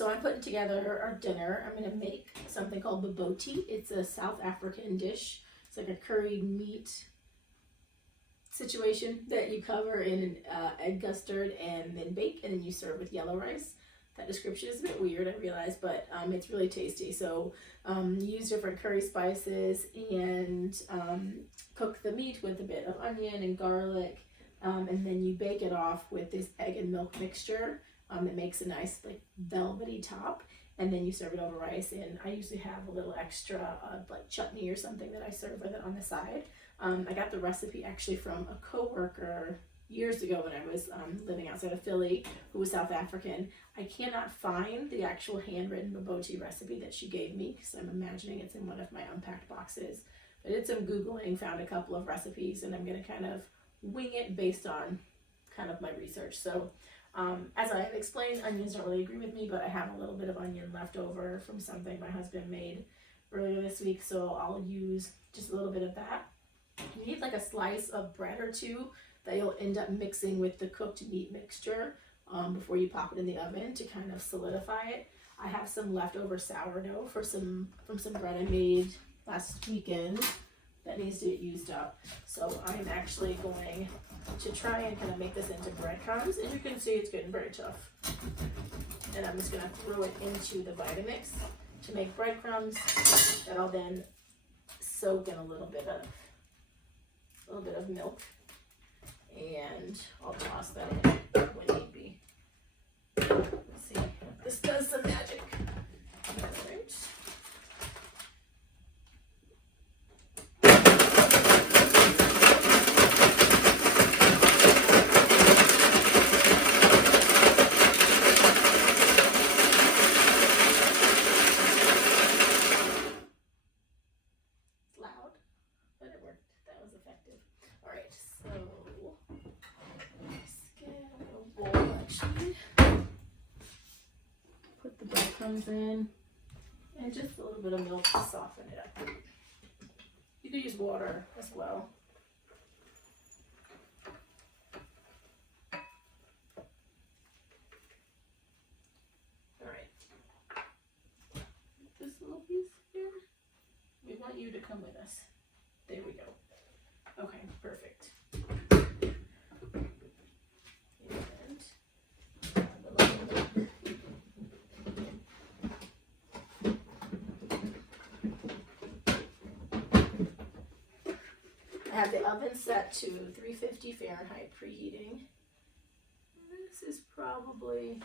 So I'm putting together our dinner. I'm gonna make something called Bobotie. It's a South African dish. It's like a curried meat situation that you cover in egg custard and then bake, and then you serve with yellow rice. That description is a bit weird, I realize, but it's really tasty. So use different curry spices and cook the meat with a bit of onion and garlic, and then you bake it off with this egg and milk mixture. It makes a nice like velvety top, and then you serve it over rice. And I usually have a little extra like chutney or something that I serve with it on the side. I got the recipe actually from a coworker years ago when I was living outside of Philly, who was South African. I cannot find the actual handwritten Bobotie recipe that she gave me, because I'm imagining it's in one of my unpacked boxes. I did some Googling, found a couple of recipes, and I'm going to kind of wing it based on kind of my research. So as I have explained, onions don't really agree with me, but I have a little bit of onion left over from something my husband made earlier this week, so I'll use just a little bit of that. You need like a slice of bread or two that you'll end up mixing with the cooked meat mixture before you pop it in the oven to kind of solidify it. I have some leftover sourdough from some bread I made last weekend that needs to get used up. So I'm actually going to try and kind of make this into breadcrumbs, and you can see it's getting very tough. And I'm just going to throw it into the Vitamix to make breadcrumbs that I'll then soak in a little bit of milk, and I'll toss that in when need be. Let's see if this does some magic. All right. In and just a little bit of milk to soften it up. You could use water as well. All right, this little piece here, we want you to come with us. There we go. Okay, perfect. I have the oven set to 350 Fahrenheit preheating. This is probably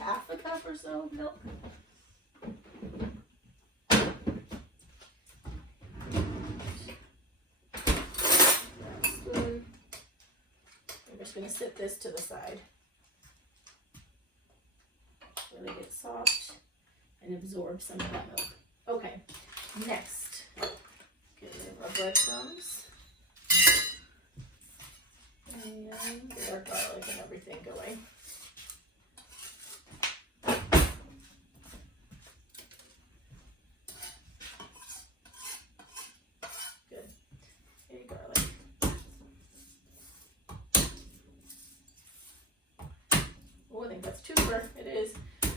half a cup or so of milk. Spoon. I'm just going to sit this to the side. Really get soft and absorb some of that milk. Okay, next, get our breadcrumbs. And get our garlic and everything going. Good. Here, garlic. Oh, I think that's too much. It is.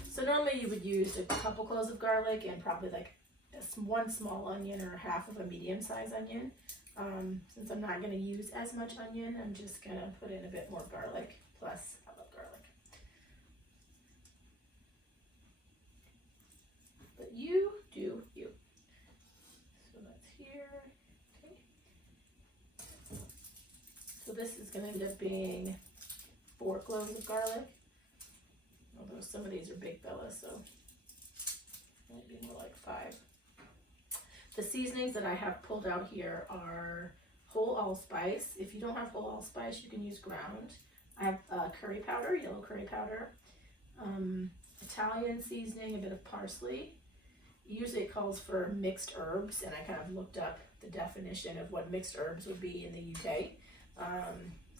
So normally you would use a couple cloves of garlic and probably like one small onion or half of a medium-sized onion. Since I'm not going to use as much onion, I'm just going to put in a bit more garlic. Plus, I love garlic. But you do you. So that's here. Okay. So this is going to end up being 4 cloves of garlic. Although some of these are big fellas, so maybe more like 5. The seasonings that I have pulled out here are whole allspice. If you don't have whole allspice, you can use ground. I have curry powder, yellow curry powder, Italian seasoning, a bit of parsley. Usually it calls for mixed herbs, and I kind of looked up the definition of what mixed herbs would be in the UK.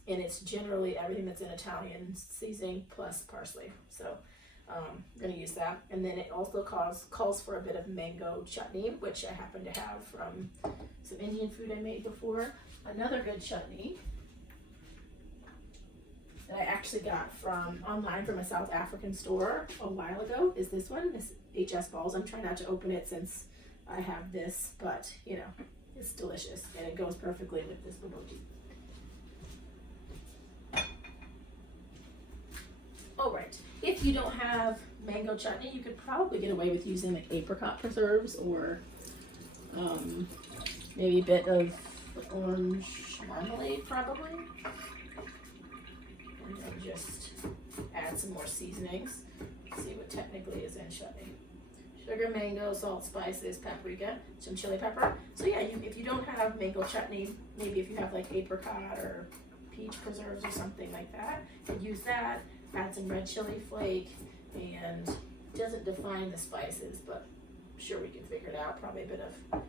And it's generally everything that's in Italian seasoning plus parsley. So I'm going to use that. And then it also calls for a bit of mango chutney, which I happen to have from some Indian food I made before. Another good chutney that I actually got from online from a South African store a while ago is this one, this HS balls. I'm trying not to open it since I have this, but you know, it's delicious and it goes perfectly with this bobotie. All right, if you don't have mango chutney, you could probably get away with using like apricot preserves or maybe a bit of orange marmalade probably. And then just add some more seasonings. Let's see what technically is in chutney. Sugar, mango, salt, spices, paprika, some chili pepper. So yeah, if you don't have mango chutney, maybe if you have like apricot or peach preserves or something like that, you could use that. Add some red chili flake, and it doesn't define the spices, but I'm sure we can figure it out. Probably a bit of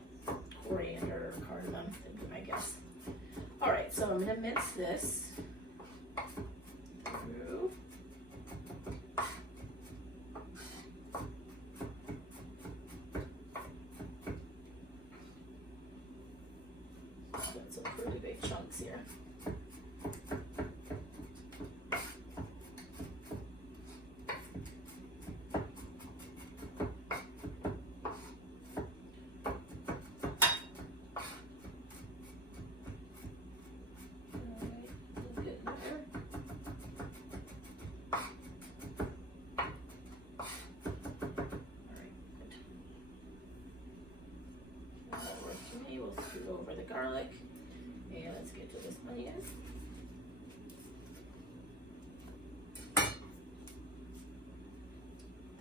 coriander or cardamom would be my guess. All right, so I'm gonna mix this through. Got some pretty big chunks here. Over the garlic, and let's get to this onion.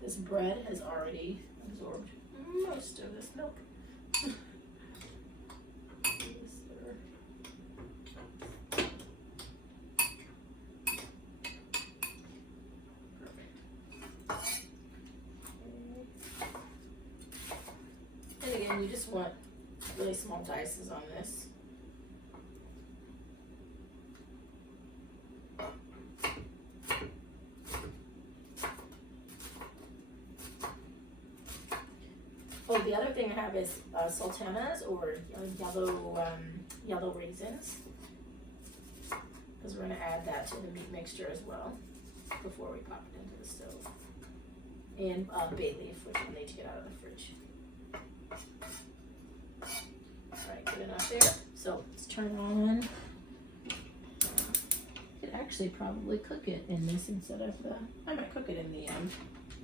This bread has already absorbed most of this milk. And again, you just want really small dices on this. Oh, the other thing I have is sultanas or yellow raisins, because we're going to add that to the meat mixture as well before we pop it into the stove. And bay leaf, which we'll need to get out of the fridge. Alright, good enough there. So let's turn on. I could actually probably cook it in this instead of the, I might cook it in the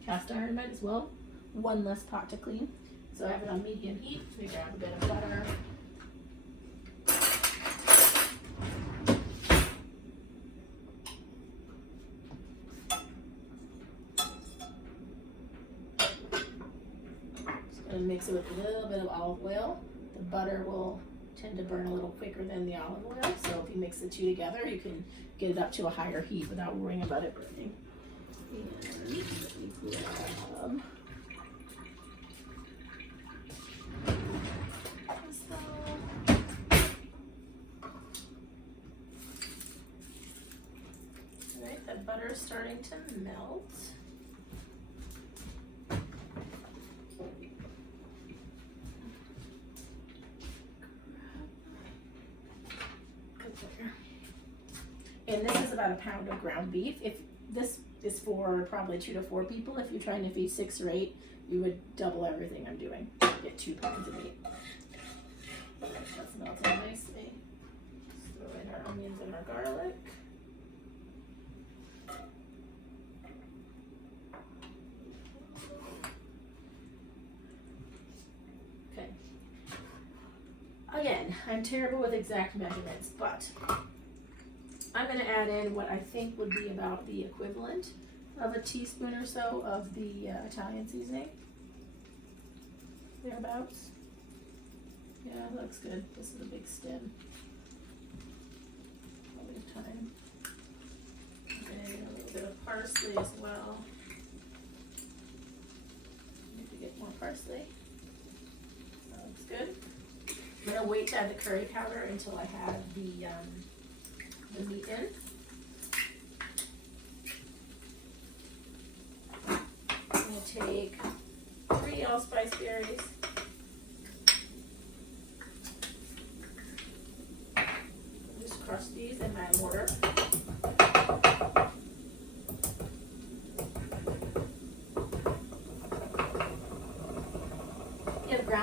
cast iron, might as well. One less pot to clean. So I have it on medium heat. We grab a bit of butter. Just gonna mix it with a little bit of olive oil. The butter will tend to burn a little quicker than the olive oil, so if you mix the two together, you can get it up to a higher heat without worrying about it burning. And let me grab Alright, that butter is starting to melt. And this is about a pound of ground beef. If this is for probably 2 to 4 people, if you're trying to feed 6 or 8, you would double everything I'm doing. Get 2 pounds of meat. That's melting nicely. Just throw in our onions and our garlic. Okay. Again, I'm terrible with exact measurements, but I'm going to add in what I think would be about the equivalent of a teaspoon or so of the Italian seasoning. Thereabouts. Yeah, that looks good. This is a big stem. Probably time. And a little bit of parsley as well. Need to get more parsley. That looks good. I'm going to wait to add the curry powder until I have the meat in. I'm going to take 3 allspice berries. Just crush these in my mortar.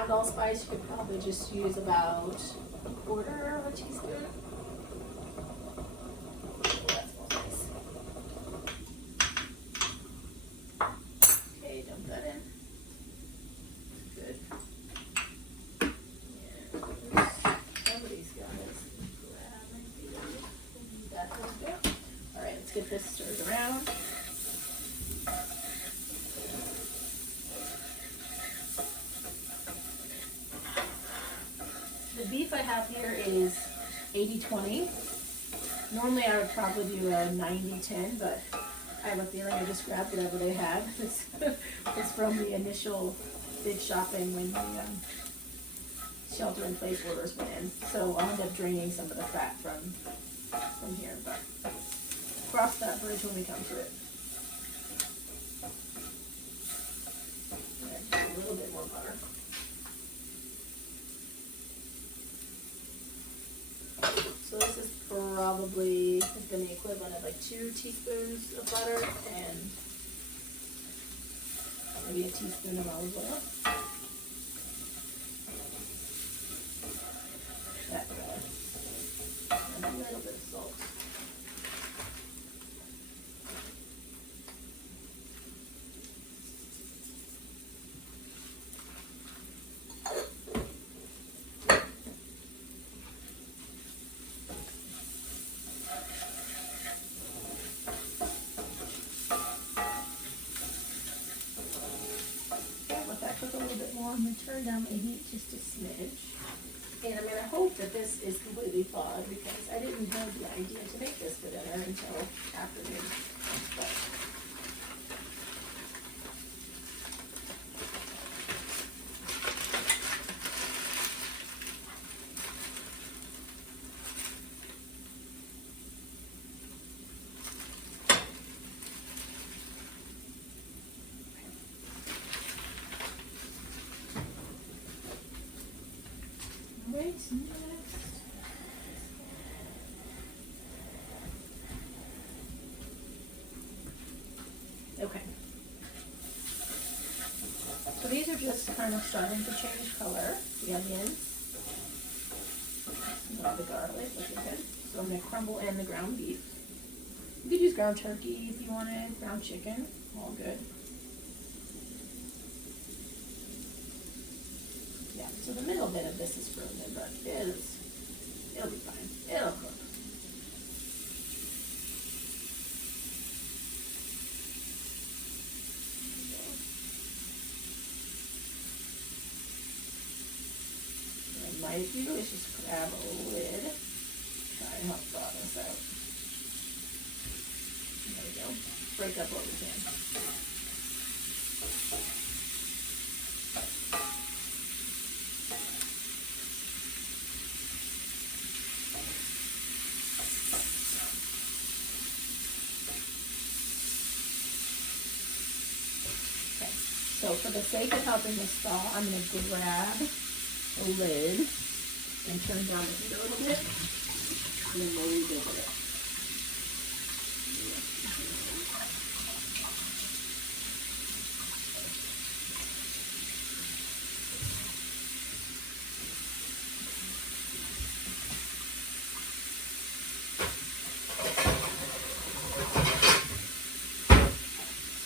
ground allspice, you could probably just use about a quarter of a teaspoon. That smells nice. Okay, dump that in. Good. Somebody's got this. That little bit. All right, let's get this stirred around. The beef I have here is 80-20. Normally I would probably do a 90-10, but I have a feeling I just grabbed whatever they had. It's from the initial big shopping when the shelter-in-place orders went in. So I'll end up draining some of the fat from here, but cross that bridge when we come to it. A little bit more butter. So this is probably going to be equivalent of like 2 teaspoons of butter and maybe a teaspoon of olive oil. That color. And a little bit of salt. A little bit more. I'm going to turn down the heat just a smidge. And I'm going to hope that this is completely thawed because I didn't have the idea to make this for dinner until afternoon. But next. Okay. So these are just kind of starting to change color, the onions. The garlic, looking good. So I'm going to crumble in the ground beef. You could use ground turkey if you wanted, ground chicken, all good. Yeah, so the middle bit of this is frozen, but it'll be fine. It'll cook. If you really just grab a lid, try and help thaw this out. There we go. Break up what we can. Okay, so for the sake of helping this thaw, I'm going to grab a lid and turn down the heat a little bit, and then we'll revisit it.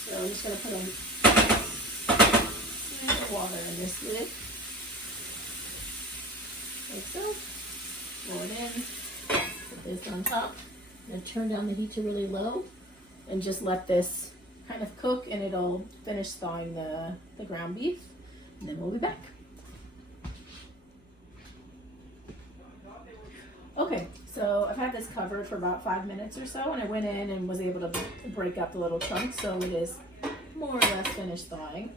So I'm just going to put a water in this lid. Like so. Roll it in. Put this on top. And turn down the heat to really low. And just let this kind of cook and it'll finish thawing the ground beef. And then we'll be back. Okay, so I've had this covered for about 5 minutes or so, and I went in and was able to break up the little chunks, so it is more or less finished thawing.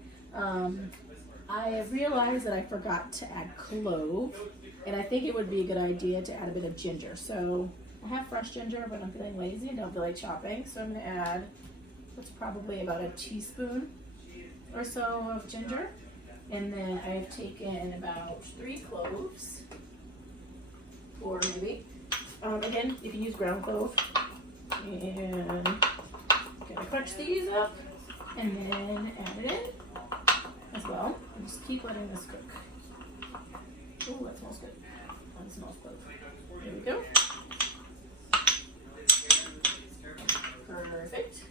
I realized that I forgot to add clove, and I think it would be a good idea to add a bit of ginger. So I have fresh ginger, but I'm feeling lazy and don't feel like chopping, so I'm going to add what's probably about a teaspoon or so of ginger, and then I've taken about 3 cloves, or maybe. Again, you can use ground clove, and I'm going to crunch these up and then add it in as well. And just keep letting this cook. Oh, that smells good. That smells good. There we go. Perfect.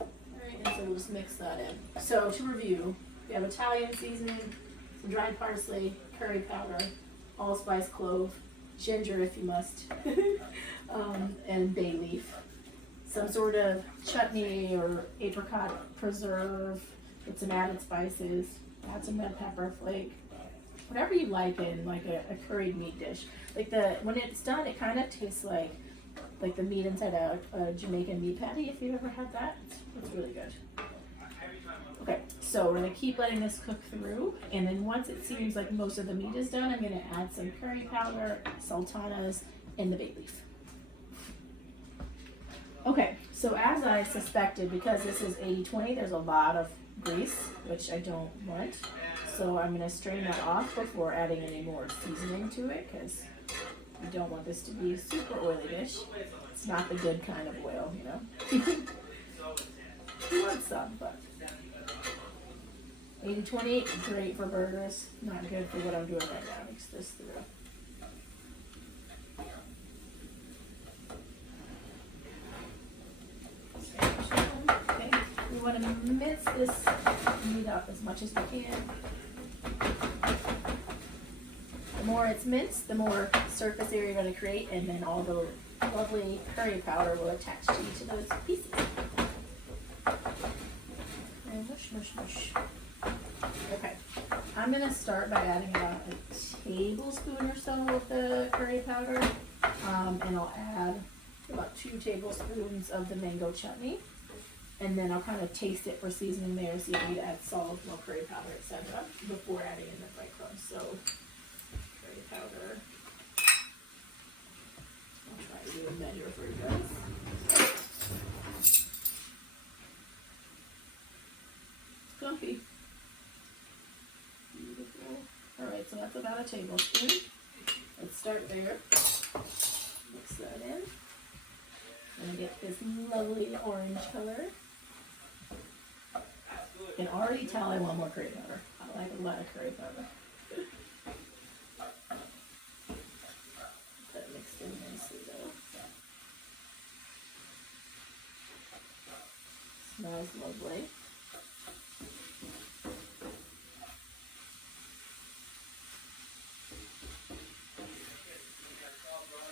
Alright, and so we'll just mix that in. So to review, we have Italian seasoning, some dried parsley, curry powder, allspice clove, ginger if you must, and bay leaf. Some sort of chutney or apricot preserve with some added spices. Add some red pepper flake. Whatever you like in like a curried meat dish. Like when it's done, it kind of tastes like the meat inside a Jamaican meat patty. If you've ever had that, it's really good. Okay, so we're gonna keep letting this cook through, and then once it seems like most of the meat is done, I'm gonna add some curry powder, sultanas, and the bay leaf. Okay, so as I suspected, because this is 80-20, there's a lot of grease, which I don't want. So I'm going to strain that off before adding any more seasoning to it, because we don't want this to be a super oily dish. It's not the good kind of oil, you know. We want some, but 80-20, great for burgers. Not good for what I'm doing right now. Mix this through. Okay, we want to mince this meat up as much as we can. The more it's minced, the more surface area you're going to create, and then all the lovely curry powder will attach to each of those pieces. And mush, mush, mush. Okay, I'm going to start by adding about a tablespoon or so of the curry powder, and I'll add about 2 tablespoons of the mango chutney, and then I'll kind of taste it for seasoning there, see if I need to add salt, more curry powder, etc. before adding in the breadcrumbs. So curry powder. I'll try to do a measure for you guys. Comfy. Beautiful. Alright, so that's about a tablespoon. Let's start there. Mix that in. And get this lovely orange color. You can already tell I want more curry powder. I like a lot of curry powder. That mixed in nicely though. Smells lovely.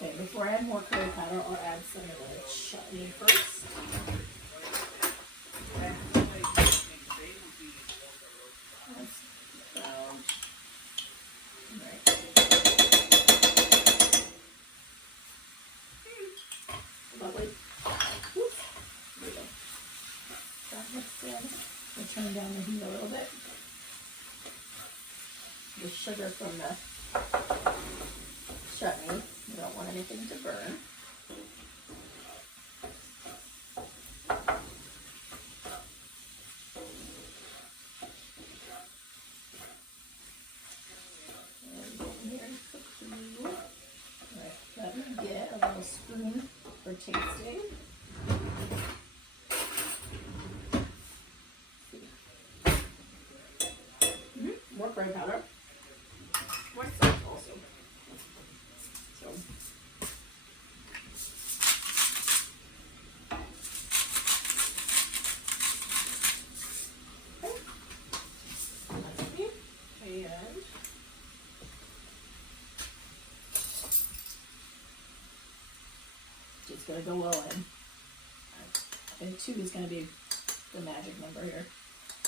Okay, before I add more curry powder, I'll add some of the chutney first. Okay. That's Alright. Lovely. Whoop. There we go. That mixed in. We'll turn down the heat a little bit. The sugar from the chutney. You don't want anything to burn. And here, cook through. Alright, let me get a little spoon for tasting. More curry powder. More salt also. So. Okay. And just gonna go well in. And 2 is gonna be the magic number here.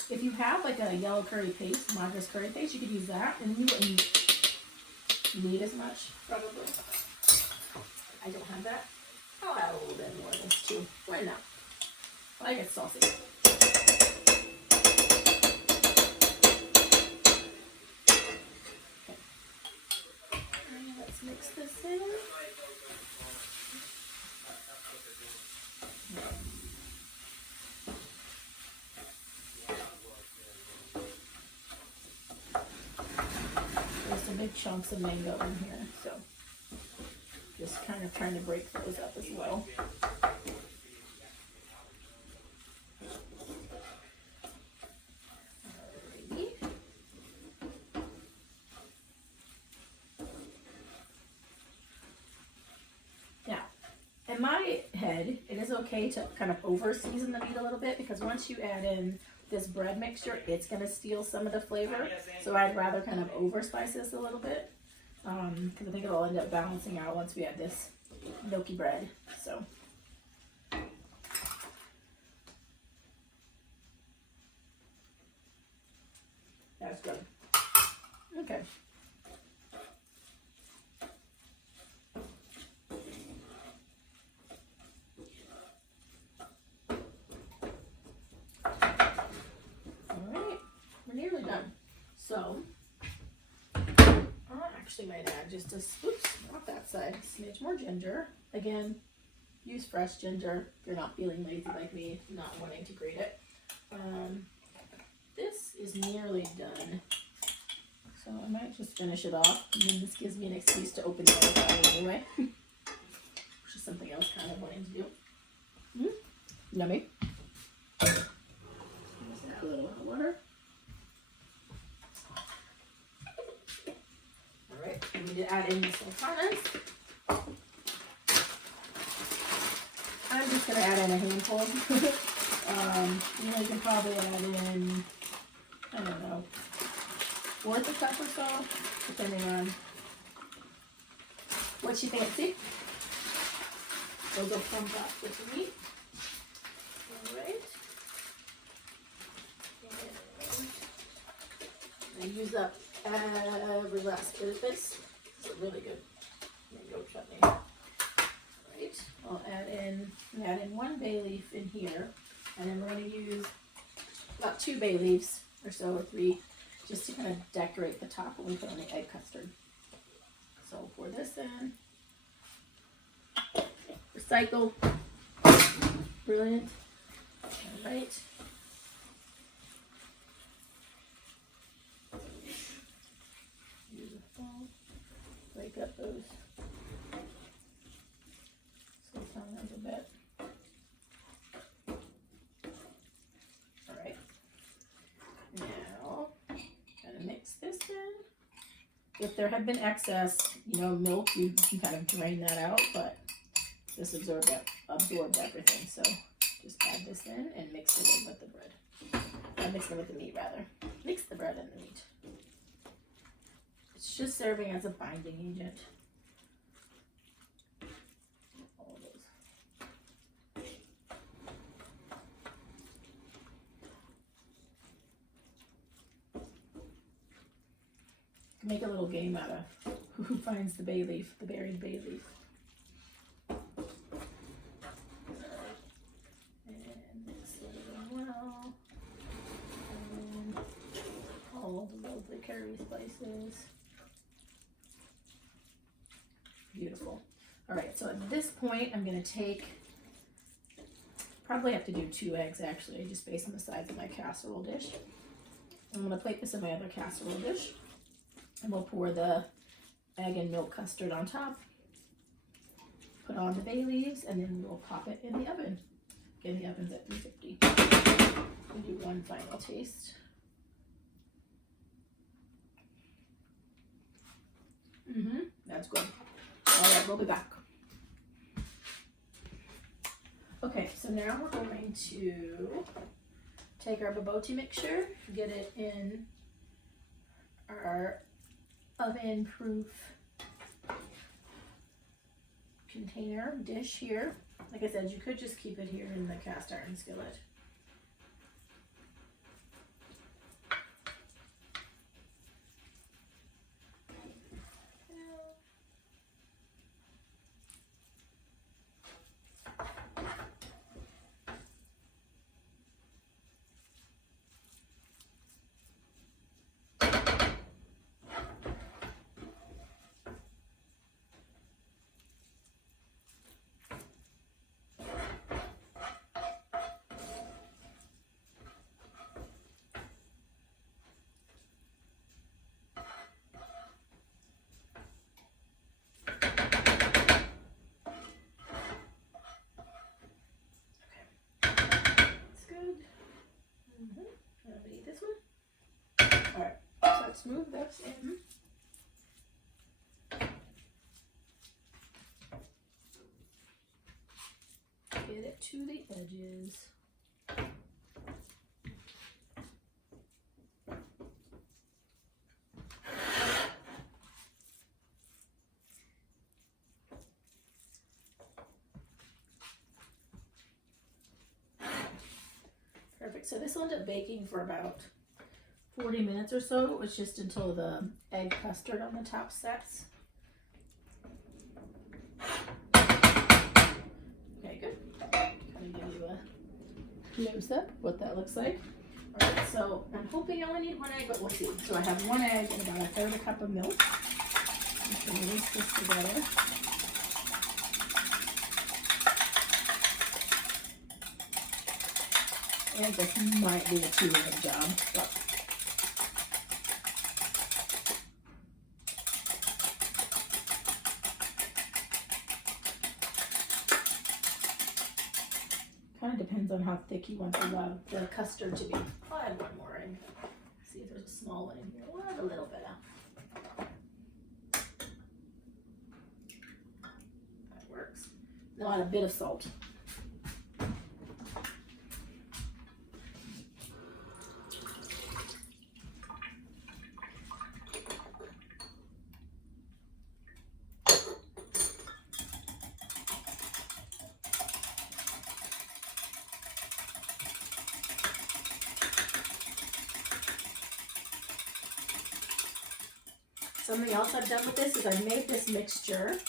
If you have like a yellow curry paste, Madras curry paste, you could use that, and you wouldn't need as much, probably. I don't have that. I'll add a little bit more of this too. Why not? I like it saucy. Okay. And let's mix this in. There's some big chunks of mango in here, so just kind of trying to break those up as well. Alrighty. bread, it is okay to kind of over season the meat a little bit, because once you add in this bread mixture, it's going to steal some of the flavor. So I'd rather kind of over spice this a little bit, because I think it'll end up balancing out once we add this milky bread. So that's good. Okay. So, I actually might add just a, oops, not that side, a smidge more ginger. Again, use fresh ginger if you're not feeling lazy like me, not wanting to grate it. This is nearly done. So I might just finish it off, and then this gives me an excuse to open the other side anyway. Which is something else kind of wanting to do. Yummy. Just add a little water. Alright, I need to add in the sultanas. I'm just going to add in a handful. You can probably add in, I don't know, fourth a cup or so, depending on what you fancy. They'll go plump up with the meat. Alright. I use up every last bit of this. It's really good mango chutney. Alright, I'll add in one bay leaf in here, and then we're going to use about 2 bay leaves or so, or 3, just to kind of decorate the top when we put on the egg custard. So I'll pour this in. Recycle. Brilliant. Alright. Break up those sultanas a bit. Alright. Now, kind of mix this in. If there had been excess, milk, you can kind of drain that out, but this absorbed everything. So just add this in and mix it in with the bread. Mix it with the meat, rather. Mix the bread and the meat. It's just serving as a binding agent. All of those. Make a little game out of who finds the bay leaf, the buried bay leaf. And mix it in well. And all the lovely curry spices. Beautiful. All right, so at this point, I'm going to take, probably have to do 2 eggs actually, just based on the size of my casserole dish. I'm going to plate this in my other casserole dish, and we'll pour the egg and milk custard on top, put on the bay leaves, and then we'll pop it in the oven. Again, the oven's at 350. We'll do one final taste. That's good. All right, we'll be back. Okay, so now we're going to take our bobotie mixture, get it in our oven-proof container dish here. Like I said, you could just keep it here in the cast iron skillet. This one. All right, so let's move this in. to the edges. Perfect. So this will end up baking for about 40 minutes or so. It's just until the egg custard on the top sets. Okay, good. Kind of give you a close up what that looks like. All right, so I'm hoping you only need one egg, but we'll see. So I have one egg and about 1/3 cup of milk. I'm just going to whisk this together. And this might be a 2-egg job, but kind of depends on how thick you want the custard to be. I'll add one more egg. See if there's a small one in here. We'll add a little bit of. That works. I'll add a bit of salt. Something else I've done with this is I've made this mixture,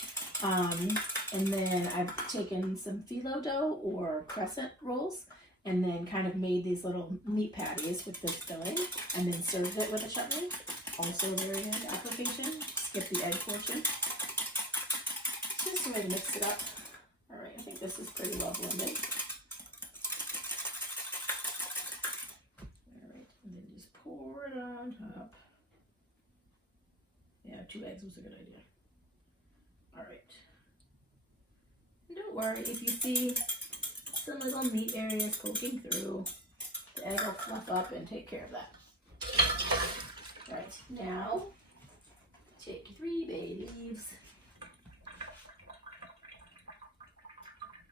and then I've taken some phyllo dough or crescent rolls, and then kind of made these little meat patties with this filling, and then served it with a chutney. Also a very good application. Skip the egg portion. Just a way to mix it up. All right, I think this is pretty well blended. All right, and then just pour it on top. Yeah, 2 eggs was a good idea. All right. And don't worry if you see some little meat areas poking through. The egg will fluff up and take care of that. All right, now take 3 bay leaves.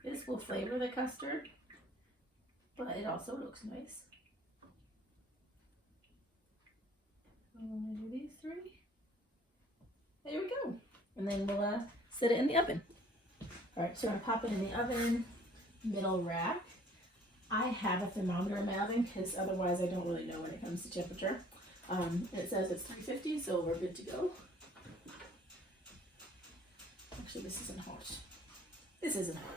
This will flavor the custard, but it also looks nice. I'm gonna do these 3. There we go. And then we'll set it in the oven. All right, so I'm gonna pop it in the oven, middle rack. I have a thermometer in my oven because otherwise I don't really know when it comes to temperature. It says it's 350, so we're good to go. Actually, this isn't hot. This isn't hot.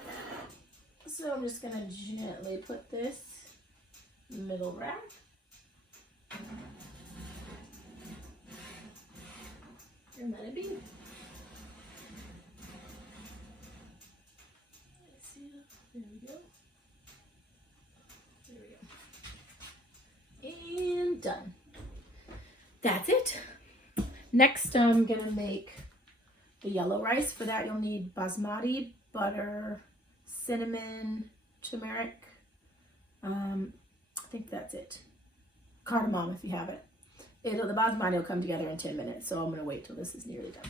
So I'm just gonna gently put this in the middle rack. And let it be. Let's see. There we go. There we go. And done. That's it. Next, I'm gonna make the yellow rice. For that, you'll need basmati, butter, cinnamon, turmeric. I think that's it. Cardamom, if you have it. The basmati will come together in 10 minutes, so I'm going to wait till this is nearly done.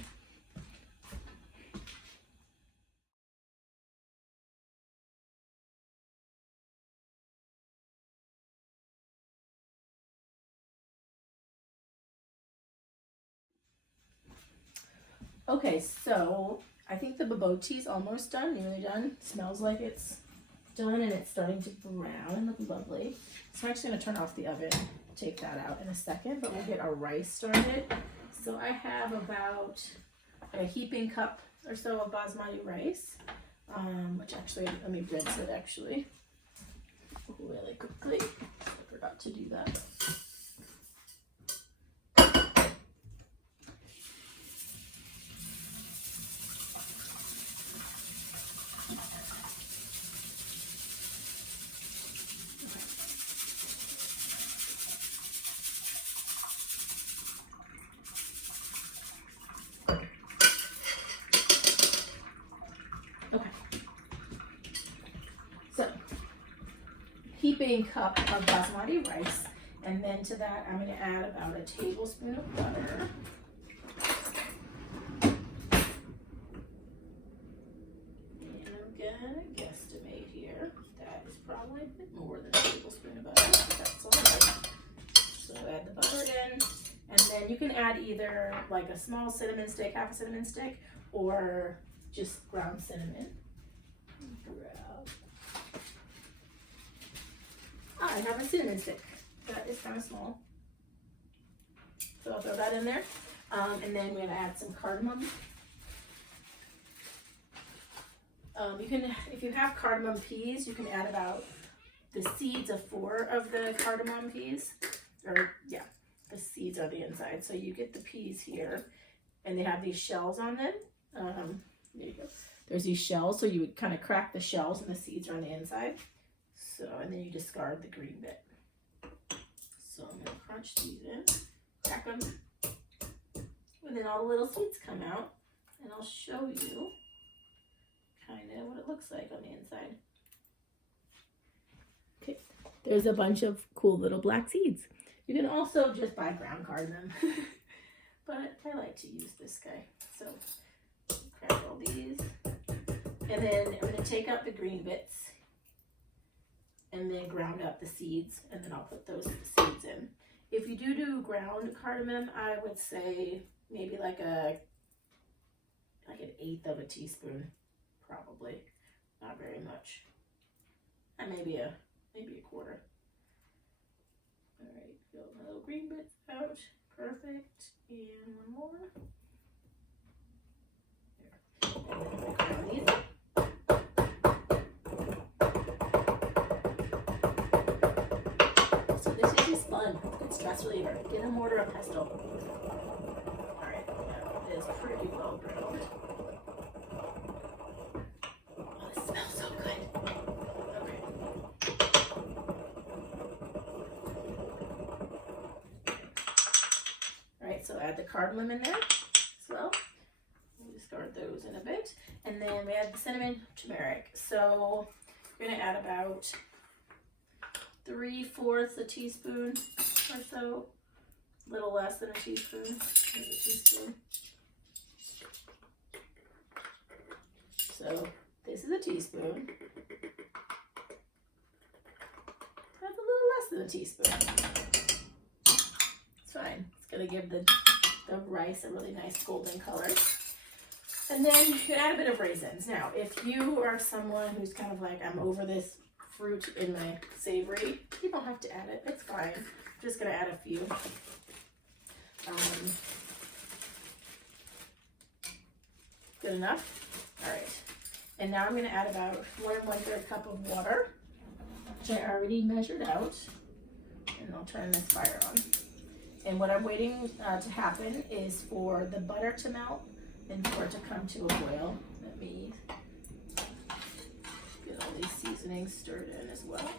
Okay, so I think the bobotie is almost done, nearly done. Smells like it's done and it's starting to brown and look lovely. So I'm just going to turn off the oven. Take that out in a second, but we'll get our rice started. So I have about a heaping cup or so of basmati rice, which actually, let me rinse it actually really quickly. I forgot to do that. Heaping cup of basmati rice, and then to that I'm going to add about a tablespoon of butter. And I'm going to guesstimate here of butter, if that's all right. So add the butter in, and then you can add either like a small cinnamon stick, half a cinnamon stick, or just ground cinnamon. I have a cinnamon stick. That is kind of small. So I'll throw that in there. And then we're gonna add some cardamom. You can, if you have cardamom peas, you can add about the seeds of 4 of the cardamom peas. Or yeah, the seeds are the inside. So you get the peas here, and they have these shells on them. There you go. There's these shells, so you would kind of crack the shells, and the seeds are on the inside. So, and then you discard the green bit. So I'm gonna crunch these in, crack them, and then all the little seeds come out, and I'll show you kind of what it looks like on the inside. Okay, there's a bunch of cool little black seeds. You can also just buy ground cardamom, but I like to use this guy. So crack all these, and then I'm gonna take out the green bits and then ground up the seeds, and then I'll put those seeds in. If you do ground cardamom, I would say maybe like an 1/8 of a teaspoon, probably. Not very much. And maybe a quarter. All right, fill my little green bits out. Perfect. And one more. There. And then I'm gonna ground these. Good stress reliever. Get a mortar or pestle. Alright, that is pretty well ground. Oh, this smells so good. Okay. Alright, so add the cardamom in there as well. We'll discard those in a bit. And then we add the cinnamon, turmeric. So we're going to add about 3/4 a teaspoon or so, a little less than a teaspoon, maybe a teaspoon. So this is a teaspoon. That's a little less than a teaspoon. It's fine. It's gonna give the rice a really nice golden color. And then you can add a bit of raisins. Now, if you are someone who's kind of like, I'm over this fruit in my savory, you don't have to add it. It's fine. I'm just gonna add a few. Good enough. All right. And now I'm gonna add about 1 1/3 cup of water, which I already measured out. And I'll turn this fire on. And what I'm waiting to happen is for the butter to melt and for it to come to a boil. Let me get all these seasonings stirred in as well.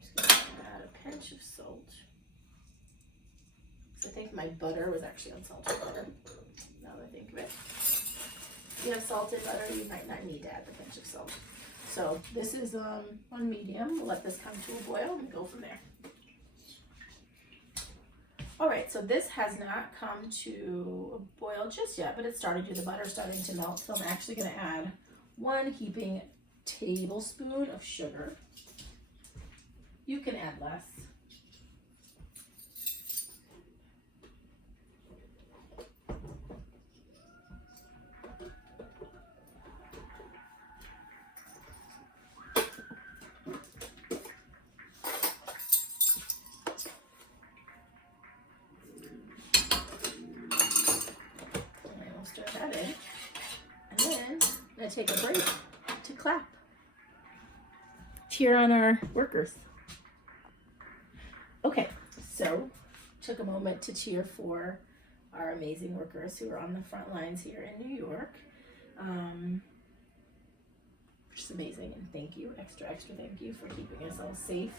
Just gonna add a pinch of salt. So I think my butter was actually unsalted butter, now that I think of it. If you have salted butter, you might not need to add the pinch of salt. So this is on medium. We'll let this come to a boil and go from there. All right, so this has not come to a boil just yet, but it's starting to. The butter's starting to melt. So I'm actually going to add 1 heaping tablespoon of sugar. You can add less. Take a break to clap. Cheer on our workers. Okay, so took a moment to cheer for our amazing workers who are on the front lines here in New York. Which is amazing, and thank you, extra thank you for keeping us all safe.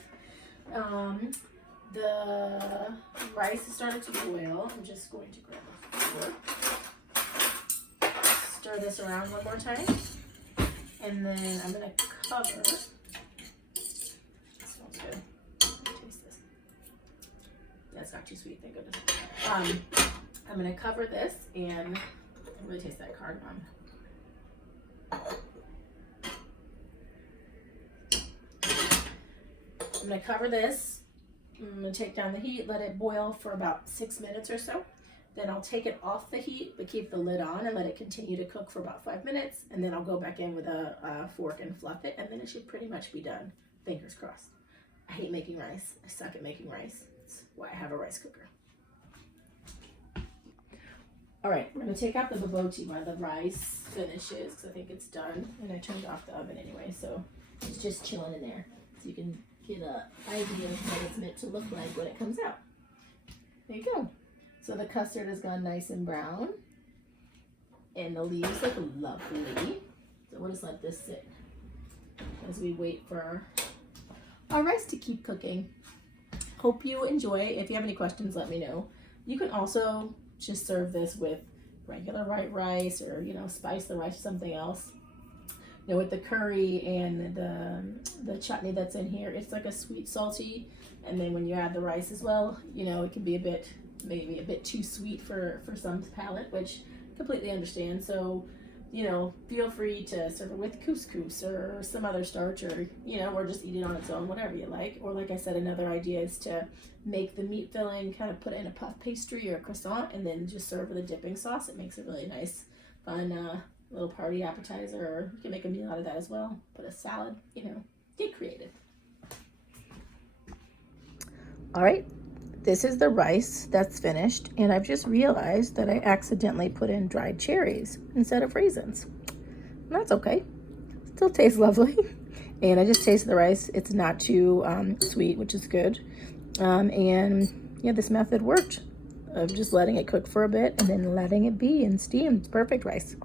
The rice has started to boil. I'm just going to grab a fork. Stir this around one more time, and then I'm going to cover. This smells good. Taste this. That's not too sweet, thank goodness. I'm going to cover this and really taste that cardamom. I'm gonna cover this. I'm gonna take down the heat, let it boil for about 6 minutes or so. Then I'll take it off the heat, but keep the lid on and let it continue to cook for about 5 minutes. And then I'll go back in with a fork and fluff it, and then it should pretty much be done. Fingers crossed. I hate making rice. I suck at making rice. That's why I have a rice cooker. All right, we're gonna take out the bobotie while the rice finishes, because I think it's done. And I turned off the oven anyway, so it's just chilling in there. So you can get an idea of what it's meant to look like when it comes out. There you go. So the custard has gone nice and brown, and the leaves look lovely. So we'll just let this sit as we wait for our rice to keep cooking. Hope you enjoy. If you have any questions, let me know. You can also just serve this with regular white rice, or, you know, spice the rice with something else. You know, with the curry and the chutney that's in here, it's like a sweet, salty, and then when you add the rice as well, you know, it can be maybe a bit too sweet for some palate, which I completely understand. So, you know, feel free to serve it with couscous or some other starch, or, you know, or just eat it on its own, whatever you like. Or like I said, another idea is to make the meat filling, kind of put it in a puff pastry or a croissant, and then just serve with a dipping sauce. It makes a really nice, fun little party appetizer, or you can make a meal out of that as well. Put a salad, you know, get creative. All right, this is the rice that's finished, and I've just realized that I accidentally put in dried cherries instead of raisins. And that's okay, still tastes lovely. And I just tasted the rice. It's not too sweet, which is good. And yeah, this method worked of just letting it cook for a bit and then letting it be and steam. It's perfect rice.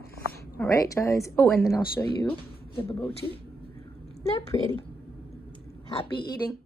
All right, guys. Oh, and then I'll show you the bobotie. They're pretty. Happy eating.